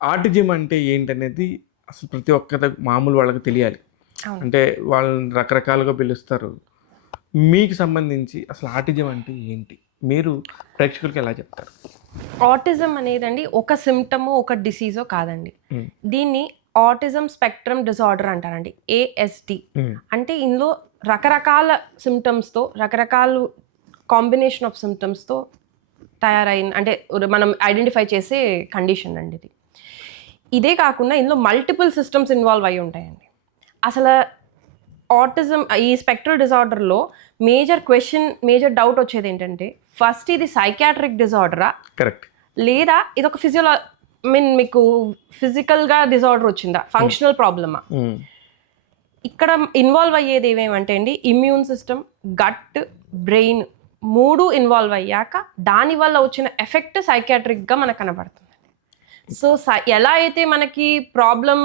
Autism అంటే ఏంటనేది అసలు ప్రతి ఒక్క మామూలు వాళ్ళకి తెలియాలి. అంటే వాళ్ళని రకరకాలుగా పిలుస్తారు. మీకు సంబంధించి అసలు ఆటిజం అంటే ఏంటి? మీరు ప్రేక్షకులకి ఎలా చెప్తారు? ఆటిజం అనేదండి ఒక సిమ్టమో ఒక డిసీజో కాదండి. దీన్ని ఆటిజం స్పెక్ట్రమ్ డిజార్డర్ అంటారండి, ASD. అంటే ఇందులో రకరకాల సిమ్టమ్స్తో, రకరకాల కాంబినేషన్ ఆఫ్ సిమ్టమ్స్తో తయారైన, అంటే మనం ఐడెంటిఫై చేసే కండిషన్ అండి ఇది. ఇదే కాకుండా ఇందులో మల్టిపుల్ సిస్టమ్స్ ఇన్వాల్వ్ అయి ఉంటాయండి. అసలు ఆటిజం, ఈ స్పెక్ట్రల్ డిజార్డర్లో మేజర్ డౌట్ వచ్చేది ఏంటంటే, ఫస్ట్ ఇది సైకాట్రిక్ డిజార్డరా, కరెక్ట్, లేదా ఇది ఒక మీకు ఫిజికల్గా డిజార్డర్ వచ్చిందా, ఫంక్షనల్ ప్రాబ్లమా? ఇక్కడ ఇన్వాల్వ్ అయ్యేది ఏమేమంటే అండి, ఇమ్యూన్ సిస్టమ్, గట్, బ్రెయిన్ మూడు ఇన్వాల్వ్ అయ్యాక దానివల్ల వచ్చిన ఎఫెక్ట్ సైకాట్రిక్గా మనకు కనబడుతుంది. సో ఎలా అయితే మనకి ప్రాబ్లం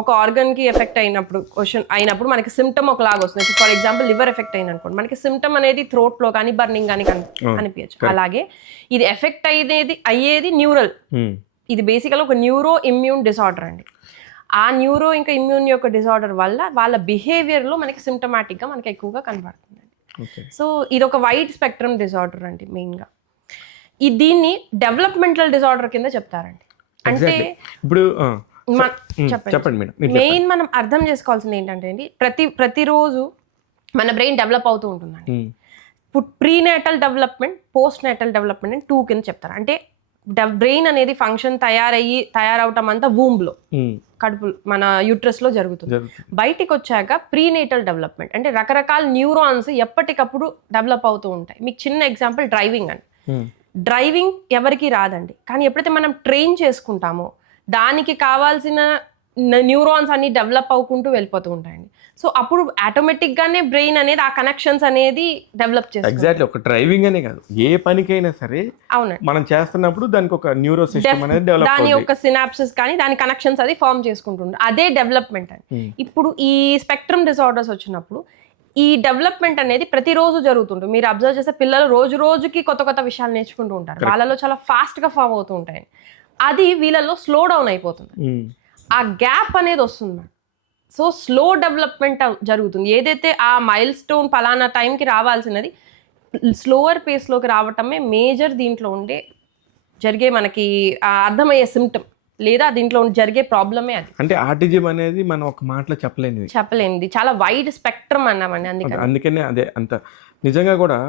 ఒక ఆర్గన్కి ఎఫెక్ట్ అయినప్పుడు మనకి సిమ్టమ్ ఒకలాగా వస్తుంది. ఫర్ ఎగ్జాంపుల్ లివర్ ఎఫెక్ట్ అయిన అనుకోండి, మనకి సిమ్టమ్ అనేది థ్రోట్లో కానీ బర్నింగ్ కానీ అనిపించచ్చు. అలాగే ఇది ఎఫెక్ట్ అయ్యేది న్యూరల్. ఇది బేసికల్గా ఒక న్యూరో ఇమ్యూన్ డిజార్డర్ అండి. ఆ న్యూరో ఇంకా ఇమ్యూన్ యొక్క డిజార్డర్ వల్ల వాళ్ళ బిహేవియర్లో మనకి సిమ్టమాటిక్గా మనకి ఎక్కువగా కనబడుతుంది. సో ఇది ఒక వైడ్ స్పెక్ట్రమ్ డిజార్డర్ అండి మెయిన్గా. దీన్ని డెవలప్మెంటల్ డిజార్డర్ కింద చెప్తారండి. అంటే ఇప్పుడు చెప్పండి మేడం. మెయిన్ మనం అర్థం చేసుకోవాల్సింది ఏంటంటే అండి, ప్రతిరోజు మన బ్రెయిన్ డెవలప్ అవుతూ ఉంటుందండి. Prenatal development, post natal development అని 2 కింద చెప్తారు. అంటే బ్రెయిన్ అనేది ఫంక్షన్ తయారవటం అంతా వూంబ్లో, కడుపు మన యూట్రస్లో జరుగుతుంది. బయటికి వచ్చాక ప్రీనేటల్ డెవలప్మెంట్ అంటే రకరకాల న్యూరాన్స్ ఎప్పటికప్పుడు డెవలప్ అవుతూ ఉంటాయి. మీకు చిన్న ఎగ్జాంపుల్ డ్రైవింగ్ అండి. డ్రైవింగ్ ఎవరికి రాదండి, కానీ ఎప్పుడైతే మనం ట్రైన్ చేసుకుంటామో దానికి కావాల్సిన న్యూరాన్స్ అన్ని డెవలప్ అవుకుంటూ వెళ్ళిపోతూ ఉంటాయండి. సో అప్పుడు ఆటోమేటిక్గానే బ్రెయిన్ అనేది ఆ కనెక్షన్స్ అనేది డెవలప్ చేస్తుంది. ఎగ్జాక్ట్లీ, ఒక డ్రైవింగ్ అనే కాదు, ఏ పనికైనా సరే మనం చేస్తున్నప్పుడు దానికి ఒక న్యూరో సిస్టమ్ అనేది డెవలప్, దాని యొక్క సినాప్సిస్ కానీ దాని కనెక్షన్స్ అది ఫామ్ చేసుకుంటుంది. అదే డెవలప్మెంట్ అండి. ఇప్పుడు ఈ స్పెక్ట్రమ్ డిజార్డర్స్ వచ్చినప్పుడు ఈ డెవలప్మెంట్ అనేది ప్రతిరోజు జరుగుతుంటుంది. మీరు అబ్జర్వ్ చేస్తే పిల్లలు రోజు రోజుకి కొత్త కొత్త విషయాలు నేర్చుకుంటూ ఉంటారు. వాళ్ళలో చాలా ఫాస్ట్గా ఫామ్ అవుతూ ఉంటాయి. అది వీళ్ళలో స్లో డౌన్ అయిపోతుంది. ఆ గ్యాప్ అనేది వస్తుంది. సో స్లో డెవలప్మెంట్ జరుగుతుంది. ఏదైతే ఆ మైల్ స్టోన్ పలానా టైంకి రావాల్సినది స్లోవర్ పేస్లోకి రావటమే మేజర్ దీంట్లో జరిగే మనకి అర్థమయ్యే సిమ్టమ్, లేదా దీంట్లో జరిగే ప్రాబ్లమే అది. అంటే ఆటిజం అనేది మనం ఒక మాటలో చెప్పలేనిది, చాలా వైడ్ స్పెక్ట్రమ్ అన్నామండి. అందుకనే అదే అంత నిజంగా కూడా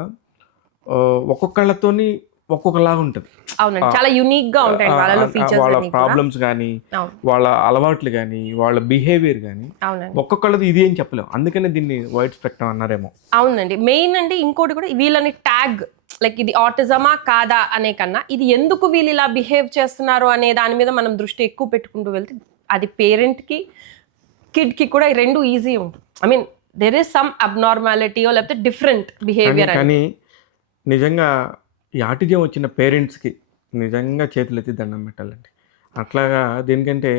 ఒక్కొక్కళ్ళతోని ఒక్కొక్కలాగా ఉంటుంది. అవునండి, చాలా యూనిక్ గా ఉంటాయి వాళ్ళ ఫీచర్స్, వాళ్ళ ప్రాబ్లమ్స్ కానీ, వాళ్ళ అలవాట్లు కానీ, వాళ్ళ బిహేవియర్ కానీ ఒక్కొక్కళ్ళది ఇది అని చెప్పలేము. అందుకనే దీన్ని వైడ్ స్పెక్ట్రమ్ అన్నారేమో. అవునండి, మెయిన్ అంటే ఇంకోటి కూడా వీళ్ళని ట్యాగ్, లైక్ ఇది ఆటిజమా కాదా అనే కన్నా ఇది ఎందుకు వీళ్ళు ఇలా బిహేవ్ చేస్తున్నారు అనే దాని మీద మనం దృష్టి ఎక్కువ పెట్టుకుంటూ వెళ్తే అది పేరెంట్కి కిడ్కి కూడా ఈ రెండు ఈజీ ఉంటుంది. I mean there is some abnormality లేకపోతే డిఫరెంట్ బిహేవియర్. కానీ నిజంగా ఈ ఆటిజం వచ్చిన పేరెంట్స్కి నిజంగా చేతులెత్తి దండం పెట్టాలండి. అట్లాగా దేనికంటే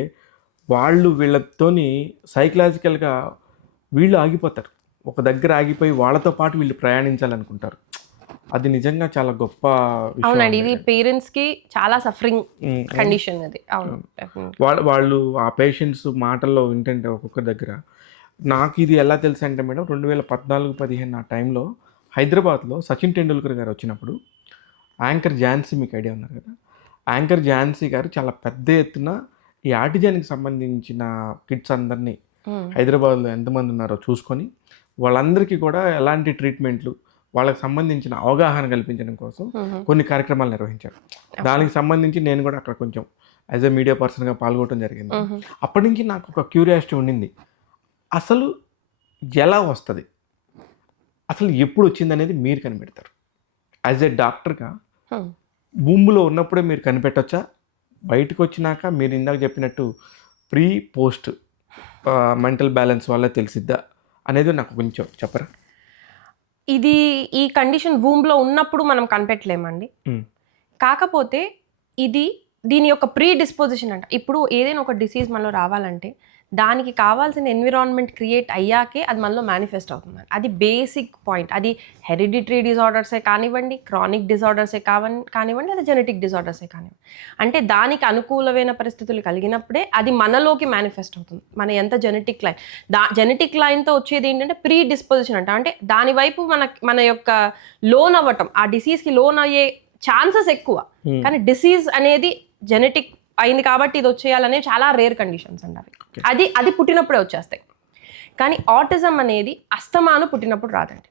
వాళ్ళు వీళ్ళతోని సైకలాజికల్గా వీళ్ళు ఆగిపోతారు, ఒక దగ్గర ఆగిపోయి వాళ్ళతో పాటు వీళ్ళు ప్రయాణించాలనుకుంటారు. అది నిజంగా చాలా గొప్ప విషయం. అవునండి, ఇది పేరెంట్స్ కి చాలా సఫరింగ్ కండిషన్ అది. అవును, వాళ్ళు ఆ పేషెంట్స్ మాటల్లో వింటుంటే ఒక్కొక్క దగ్గర నాకు ఇది ఎలా తెలుసు అంటే మేడం, 2014-15 ఆ టైంలో హైదరాబాద్లో సచిన్ టెండూల్కర్ గారు వచ్చినప్పుడు యాంకర్ ఝాన్సీ, మీకు ఐడియా ఉన్నారు కదా, యాంకర్ ఝాన్సీ గారు చాలా పెద్ద ఎత్తున ఈ ఆటిజానికి సంబంధించిన కిడ్స్ అందరినీ హైదరాబాద్లో ఎంతమంది ఉన్నారో చూసుకొని వాళ్ళందరికీ కూడా ఎలాంటి ట్రీట్మెంట్లు, వాళ్ళకి సంబంధించిన అవగాహన కల్పించడం కోసం కొన్ని కార్యక్రమాలు నిర్వహించారు. దానికి సంబంధించి నేను కూడా అక్కడ కొంచెం యాజ్ ఎ మీడియా పర్సన్గా పాల్గొనడం జరిగింది. అప్పటి నుంచి నాకు ఒక క్యూరియాసిటీ ఉండింది, అసలు ఎలా వస్తుంది, అసలు ఎప్పుడు వచ్చింది అనేది మీరు కనిపెడతారు. యాజ్ ఎ డాక్టర్గా భూమిలో ఉన్నప్పుడే మీరు కనిపెట్టొచ్చా, బయటకు వచ్చినాక మీరు ఇందాక చెప్పినట్టు ప్రీ పోస్ట్ మెంటల్ బ్యాలెన్స్ వల్ల తెలిసిద్దా అనేది నాకు కొంచెం చెప్పరా? ఇది ఈ కండిషన్ వూమ్లో ఉన్నప్పుడు మనం కనిపెట్టలేమండి. కాకపోతే దీని యొక్క ప్రీ డిస్పోజిషన్ అంట. ఇప్పుడు ఏదైనా ఒక డిసీజ్ మనలో రావాలంటే దానికి కావాల్సిన ఎన్విరాన్మెంట్ క్రియేట్ అయ్యాకే అది మనలో మేనిఫెస్ట్ అవుతుంది. అది బేసిక్ పాయింట్. అది హెరిడిటరీ డిజార్డర్సే కానివ్వండి, క్రానిక్ డిజార్డర్సే కానివ్వండి, అది జెనెటిక్ డిజార్డర్సే కానివ్వండి. అంటే దానికి అనుకూలమైన పరిస్థితులు కలిగినప్పుడే అది మనలోకి మేనిఫెస్ట్ అవుతుంది. మన ఎంత జెనెటిక్ లైన్, జెనెటిక్ లైన్తో వచ్చేది ఏంటంటే ప్రీ డిస్పోజిషన్ అంటే దాని వైపు మన యొక్క లోన్ అవ్వటం, ఆ డిసీజ్కి లోన్ అయ్యే ఛాన్సెస్ ఎక్కువ. కానీ డిసీజ్ అనేది జెనెటిక్ అయింది కాబట్టి ఇది వచ్చేయాలనే చాలా రేర్ కండిషన్స్ అండి అవి. అది పుట్టినప్పుడే వచ్చేస్తాయి. కానీ ఆటిజం అనేది అస్తమాను పుట్టినప్పుడు రాదండి.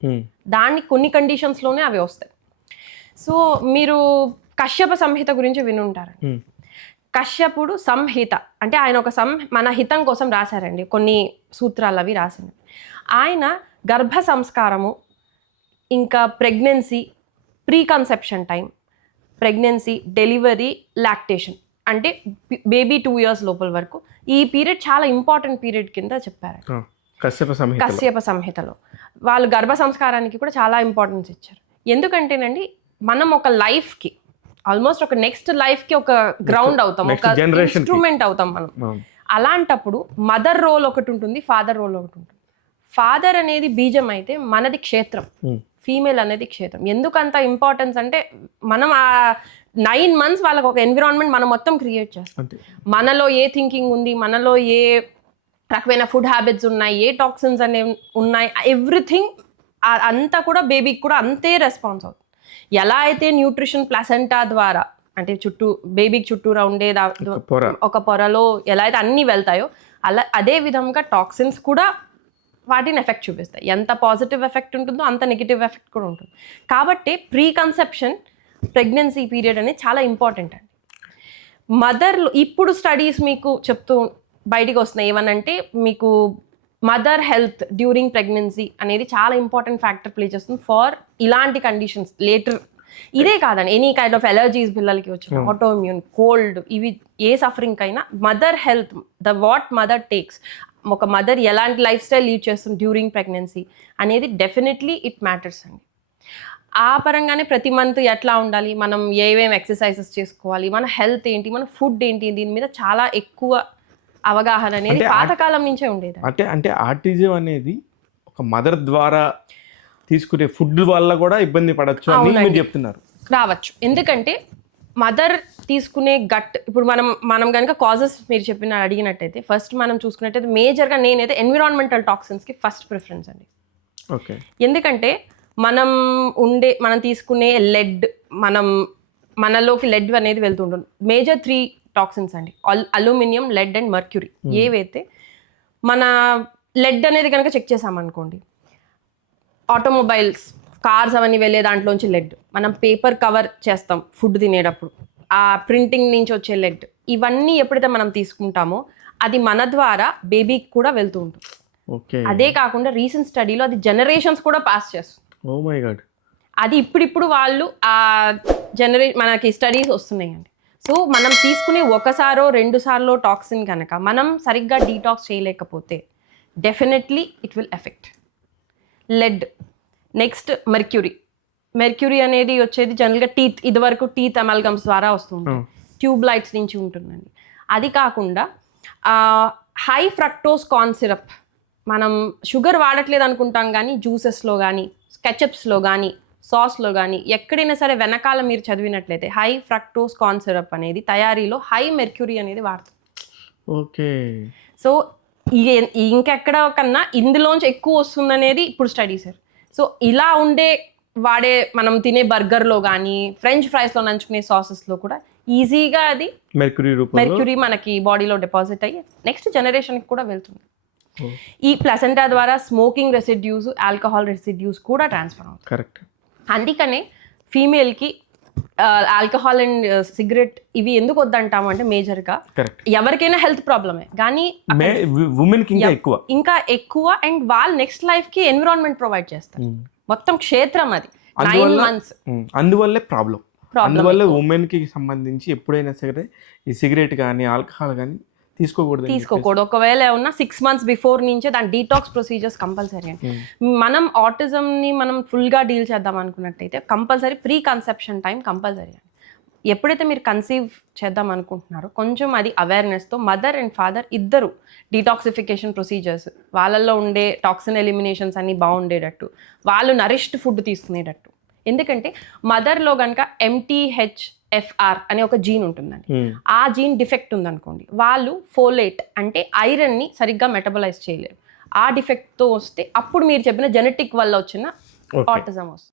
దాన్ని కొన్ని కండిషన్స్లోనే అవి వస్తాయి. సో మీరు కశ్యప సంహిత గురించి వినుంటారండి. కశ్యపుడు సంహిత అంటే ఆయన ఒక మన హితం కోసం రాశారండి, కొన్ని సూత్రాలు అవి రాసింది. ఆయన గర్భ సంస్కారము, ఇంకా pregnancy, pre conception time, pregnancy, delivery, lactation అంటే బేబీ 2 years లోపల వరకు ఈ పీరియడ్ చాలా ఇంపార్టెంట్ పీరియడ్ కింద చెప్పారు కశ్యప సంహితలో. వాళ్ళు గర్భ సంస్కారానికి కూడా చాలా ఇంపార్టెన్స్ ఇచ్చారు. ఎందుకంటేనండి మనం ఒక లైఫ్కి ఆల్మోస్ట్ ఒక నెక్స్ట్ లైఫ్కి ఒక గ్రౌండ్ అవుతాం, ఒక ఇన్స్ట్రుమెంట్ అవుతాం మనం. అలాంటప్పుడు మదర్ రోల్ ఒకటి ఉంటుంది, ఫాదర్ రోల్ ఒకటి ఉంటుంది. ఫాదర్ అనేది బీజం అయితే మనది క్షేత్రం, ఫీమేల్ అనేది క్షేత్రం. ఎందుకంత ఇంపార్టెన్స్ అంటే మనం ఆ 9 months వాళ్ళకి ఒక ఎన్విరాన్మెంట్ మనం మొత్తం క్రియేట్ చేస్తాం. మనలో ఏ థింకింగ్ ఉంది, మనలో ఏ రకమైన ఫుడ్ హ్యాబిట్స్ ఉన్నాయి, ఏ టాక్సిన్స్ అనేవి ఉన్నాయి, ఎవ్రీథింగ్ అంతా కూడా బేబీకి కూడా అంతే రెస్పాన్స్ అవుతుంది. ఎలా అయితే న్యూట్రిషన్ ప్లాసెంటా ద్వారా అంటే బేబీకి చుట్టూరా ఉండే ఒక పొరలో ఎలా అయితే అన్నీ వెళ్తాయో అదే విధంగా టాక్సిన్స్ కూడా వాటిని ఎఫెక్ట్ చూపిస్తాయి. ఎంత పాజిటివ్ ఎఫెక్ట్ ఉంటుందో అంత నెగిటివ్ ఎఫెక్ట్ కూడా ఉంటుంది. కాబట్టి ప్రీ కన్సెప్షన్ ప్రెగ్నెన్సీ పీరియడ్ అనేది చాలా ఇంపార్టెంట్ అండి. మదర్లో ఇప్పుడు స్టడీస్ మీకు చెప్తూ బయటికి వస్తున్నాయి ఏమనంటే మీకు మదర్ హెల్త్ డ్యూరింగ్ ప్రెగ్నెన్సీ అనేది చాలా ఇంపార్టెంట్ ఫ్యాక్టర్ ప్లే చేస్తుంది ఫర్ ఇలాంటి కండిషన్స్ లేటర్. ఇదే కాదండి, ఎనీ కైండ్ ఆఫ్ ఎలర్జీస్ పిల్లలకి వచ్చిన ఆటో ఇమ్యూన్, కోల్డ్, ఇవి ఏ సఫరింగ్ అయినా mother health, what mother takes, ఒక మదర్ ఎలాంటి లైఫ్ స్టైల్ లీడ్ చేస్తుంది డ్యూరింగ్ ప్రెగ్నెన్సీ అనేది డెఫినెట్లీ ఇట్ మ్యాటర్స్ అండి. ఆ పరంగానే ప్రతి మంత్ ఎట్లా ఉండాలి, మనం ఏమేమి ఎక్సర్సైజెస్ చేసుకోవాలి, మన హెల్త్ ఏంటి, మన ఫుడ్ ఏంటి, దీని మీద చాలా ఎక్కువ అవగాహన అనేది పాతకాలం నుంచే ఉండేది. అంటే ఆటిజం అనేది ఒక మదర్ ద్వారా తీసుకునే ఫుడ్ వల్ల కూడా ఇబ్బంది పడచ్చు అని మీరు చెప్తున్నారు. రావచ్చు, ఎందుకంటే మదర్ తీసుకునే గట్ ఇప్పుడు మనం కనుక కాజెస్ మీరు అడిగినట్టయితే ఫస్ట్ మనం చూసుకున్నట్టయితే మేజర్గా నేనైతే ఎన్విరాన్మెంటల్ టాక్సిన్స్కి ఫస్ట్ ప్రిఫరెన్స్ అండి. ఓకే, ఎందుకంటే మనం తీసుకునే లెడ్, మనలోకి లెడ్ అనేది వెళ్తుంటుంది. మేజర్ 3 టాక్సిన్స్ అండి, అల్యూమినియం, లెడ్ అండ్ మర్క్యూరీ. ఏవైతే మన లెడ్ అనేది కనుక చెక్ చేసామనుకోండి, ఆటోమొబైల్స్, కార్స్ అవన్నీ వెళ్ళే దాంట్లోంచి లెడ్, మనం పేపర్ కవర్ చేస్తాం ఫుడ్ తినేటప్పుడు, ఆ ప్రింటింగ్ నుంచి వచ్చే లెడ్, ఇవన్నీ ఎప్పుడైతే మనం తీసుకుంటామో అది మన ద్వారా బేబీకి కూడా వెళ్తూ ఉంటుంది. అదే కాకుండా రీసెంట్ స్టడీలో అది జనరేషన్స్ కూడా పాస్ చేస్తుంది. ఓ మై గాడ్, అది ఇప్పుడు వాళ్ళు ఆ మనకి స్టడీస్ వస్తున్నాయండి. సో మనం తీసుకునే 1 సారో 2 సార్లో టాక్సిన్ కనుక మనం సరిగ్గా డీటాక్స్ చేయలేకపోతే definitely it will affect. Lead, next mercury అనేది వచ్చేది జనరల్గా ఇదివరకు టీత్ అమల్గమ్స్ ద్వారా వస్తుంది, ట్యూబ్ లైట్స్ నుంచి ఉంటుందండి. అది కాకుండా హై ఫ్రక్టోస్ కార్న్ సిరప్, మనం షుగర్ వాడట్లేదు అనుకుంటాం కానీ జ్యూసెస్లో కానీ కెచప్స్లో కానీ సాస్లో కానీ ఎక్కడైనా సరే వెనకాల మీరు చదివినట్లయితే హై ఫ్రక్టోస్ కార్న్ సిరప్ అనేది తయారీలో హై మెర్క్యూరీ అనేది వాడతాం. ఓకే, సో ఇంకెక్కడ కన్నా ఇందులోంచి ఎక్కువ వస్తుందనేది ఇప్పుడు స్టడీ సార్. సో ఇలా మనం తినే బర్గర్లో కానీ ఫ్రెంచ్ ఫ్రైస్లో నంచుకునే సాసెస్లో కూడా ఈజీగా అది మెర్క్యూరీ మనకి బాడీలో డిపాజిట్ అయ్యి నెక్స్ట్ జనరేషన్కి కూడా వెళ్తుంది. ఈ ప్లసెంటా ద్వారా స్మోకింగ్ రెసిడ్యూస్, ఆల్కహాల్ రెసిడ్యూస్ కూడా ట్రాన్స్ఫర్ అవుతుంది. కరెక్ట్. అందుకనే ఫీమేల్కి ఆల్కహాల్ అండ్ సిగరెట్ ఇవి ఎందుకు వద్దంటాము అంటే మేజర్గా ఎవరికైనా హెల్త్ ప్రాబ్లమే, కానీ ఇంకా ఎక్కువ అండ్ వాళ్ళు నెక్స్ట్ లైఫ్కి ఎన్విరాన్మెంట్ ప్రొవైడ్ చేస్తారు, మొత్తం క్షేత్రం అది 9 months. అందువల్లే ప్రాబ్లం. అందువల్ల ఉమెన్ కి సంబంధించి ఎప్పుడైనా సరే ఈ సిగరెట్ కానీ ఆల్కహాల్ కానీ తీసుకోకూడదు. ఒకవేళ ఏమన్నా 6 months బిఫోర్ నుంచే దాని డీటాక్స్ ప్రొసీజర్స్ కంపల్సరీ అండి. మనం ఆటిజంని మనం ఫుల్గా డీల్ చేద్దాం అనుకున్నట్టయితే compulsory pre conception time compulsory అండి. ఎప్పుడైతే మీరు కన్సీవ్ చేద్దాం అనుకుంటున్నారో కొంచెం అది అవేర్నెస్తో మదర్ అండ్ ఫాదర్ ఇద్దరు డీటాక్సిఫికేషన్ ప్రొసీజర్స్, వాళ్ళల్లో ఉండే టాక్సిన్ ఎలిమినేషన్స్ అన్నీ బాగుండేటట్టు, వాళ్ళు నరిష్డ్ ఫుడ్ తీసుకునేటట్టు. ఎందుకంటే మదర్లో కనుక MTHFR అనే ఒక జీన్ ఉంటుందండి. ఆ జీన్ డిఫెక్ట్ ఉందనుకోండి, వాళ్ళు ఫోలేట్ అంటే ఐరన్ని సరిగ్గా మెటబలైజ్ చేయలేరు. ఆ డిఫెక్ట్తో వస్తే అప్పుడు మీరు చెప్పిన జెనెటిక్ వల్ల వచ్చిన ఆటిజం వస్తుంది.